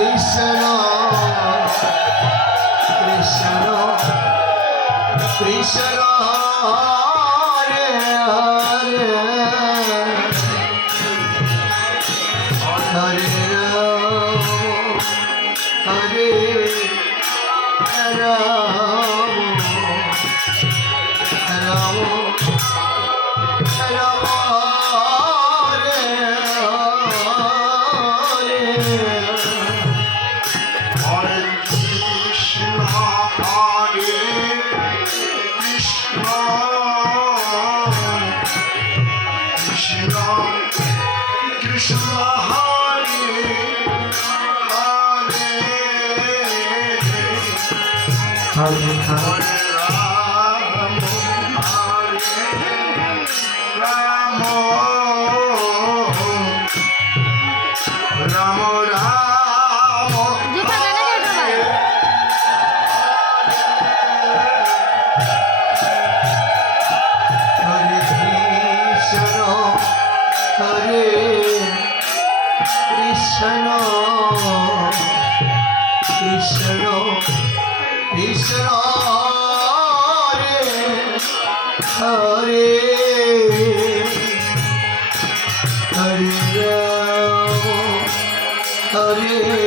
Krishna Krishna Krishna Hare Hare Hare Ram Hare Ram Ram Ram Hare Hare Hare Krishna Hare Krishna Krishna Krishna Hare Hare Hare Hare Ram Hare Ram Ram Ram Hare Krishna Hare Krishna Krishna Krishna Hare Hare Hare Ram Hare